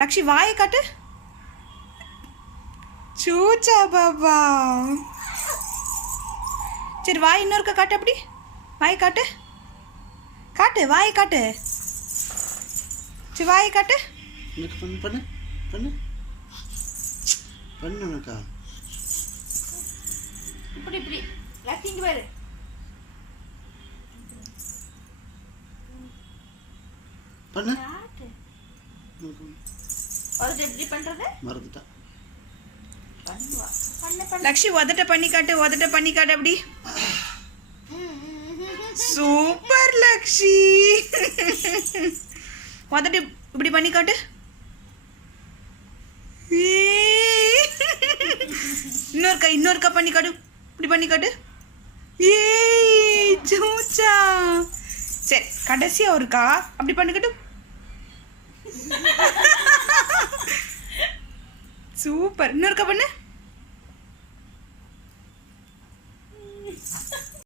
லக்ஷி வாயை காட்டு. சூச்சா பாபா. சரி வாய் இன்னொருக்க காட்டு. அப்படி வாயை காட்டு. காட்டு வாயை காட்டு. சரி வாயை காட்டு. பண்ணு பண்ணு பண்ணு பண்ணுக்கா. இப்படி இப்படி லக்ஷி இங்கே பாரு. பண்ணு. எப்படி பண்றது மறந்துட்டா. லக்ஷி உதட்ட பண்ணி காட்டு. உதட்ட பண்ணி காட்டு. அப்படி சூப்பர் லக்ஷி. உதட்ட இப்படி பண்ணி காட்டு. இன்னொருக்கா பண்ணி காட்டு. இப்படி பண்ணி காட்டு. ஏய் சூச்சா. சரி கடைசியா ஒருக்கா அப்படி பண்ணிக்கட்டு. சூப்பர். இன்னொருக்கா பண்ணு.